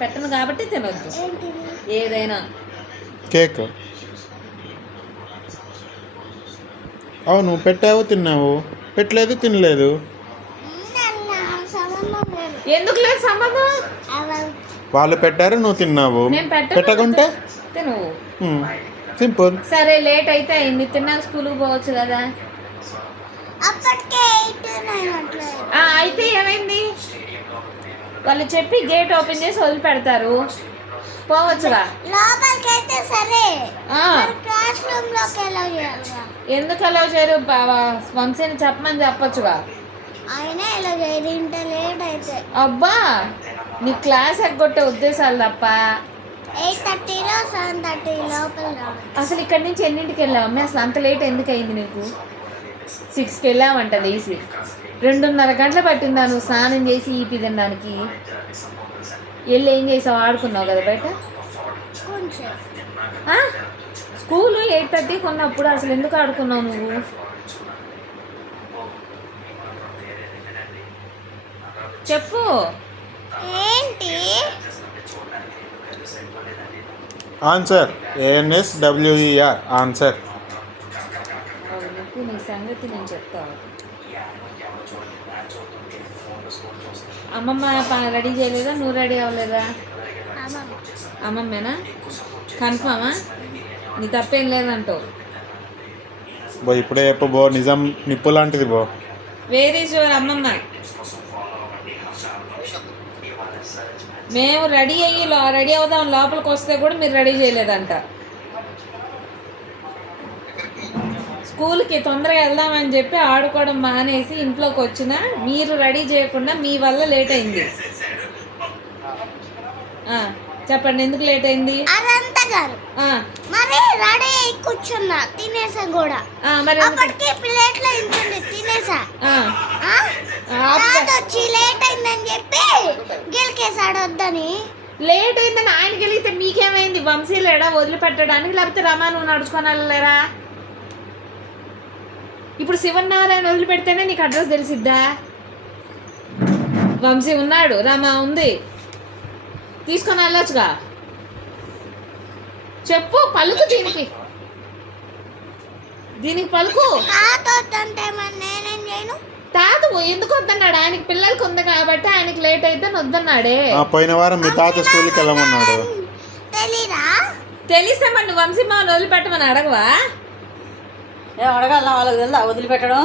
పెట్టను కాబట్టి తినొద్దు ఏదైనా. కేక్. అవును, పెట్టావు తిన్నావు, పెట్టలేదు తినలేదు. ఎందుకు లేదు సంబంధం? వాళ్ళు పెట్టారు, నువ్వు తిన్నావు. పెట్టకుంటే తినవు. సింపుల్. సరే, లేట్ అయితే అయింది, తిన్నాక స్కూల్కి పోవచ్చు కదా. అయితే ఏమైంది? వాళ్ళు చెప్పి గేట్ ఓపెన్ చేసి వదిలిపెడతారు, పోవచ్చుగా. ఎందుకు అలా చేయరు? వంశీని చెప్పమని చెప్పొచ్చుగా. అబ్బా, నీ క్లాస్ ఎగ్గొట్టే ఉద్దేశాలు తప్ప. 8:30 7:30 లోపల. అసలు ఇక్కడి నుంచి ఎన్నింటికి వెళ్ళావమ్మ? అసలు అంత లేట్ ఎందుకు అయింది నీకు? 6కి వెళ్ళామంట లేచి. 2:30 గంటలు పట్టిందా నువ్వు స్నానం చేసి ఈపి తినడానికి? వెళ్ళి ఏం చేసావు? ఆడుకున్నావు కదా బయట. స్కూలు 8:30కి ఉన్నప్పుడు అసలు ఎందుకు ఆడుకున్నావు నువ్వు? చెప్పు. ఏంటి ఆన్సర్? ANSWER answer. నీ సంగతి నేను చెప్తాను. అమ్మమ్మ రెడీ చేయలేదా? నువ్వు రెడీ అవ్వలేదా? అమ్మమ్మేనా? కన్ఫామా? నీ తప్పేం లేదంటావు. బో ఇప్పుడే చెప్పు బో, నిజం నిప్పు లాంటిది బో. వేర్ ఈజ్ యువర్ అమ్మమ్మ? మేము రెడీ అవుదాం లోపలికి వస్తే కూడా మీరు రెడీ చేయలేదంట. స్కూల్కి తొందరగా వెళ్దామని చెప్పి ఆడుకోవడం మానేసి ఇంట్లోకి వచ్చినా మీరు రెడీ చేయకుండా మీ వల్ల లేట్ అయింది. చెప్పండి, ఎందుకు లేట్ అయింది? మరి రెడీ కూర్చున్నా, తినేసా కూడా. మరి ప్లేట్లో ఇంటుంది తినేసా. వచ్చి లేట్ అయిందని చెప్పి గెలికేసాడు వద్దని. లేట్ అయిందని ఆయన గెలిగితే మీకేమైంది? వంశీ లేడా వదిలిపెట్టడానికి? లేకపోతే రమా నువ్వు నడుచుకొని వెళ్ళలేరా? ఇప్పుడు శివనారాయణ వదిలిపెడితేనే నీకు అడ్రస్ తెలిసిద్దా? వంశీ ఉన్నాడు, రమా ఉంది, తీసుకొని వెళ్ళొచ్చుగా. చెప్పు, పలుకు దీనికి పలుకు. తాత ఎందుకు వద్దన్నాడు? ఆయనకి పిల్లలకి ఉంది కాబట్టి ఆయనకి లేట్ అయితే వద్దన్నాడే. పోయిన వారం మీ తాత స్కూల్కి వెళ్ళమన్నాడు. తెలిస్తే మరి నువ్వు వంశీ మా వదిలిపెట్టమని అడగవా? అడగాల వాళ్ళకి తెలుదా వదిలిపెట్టడం?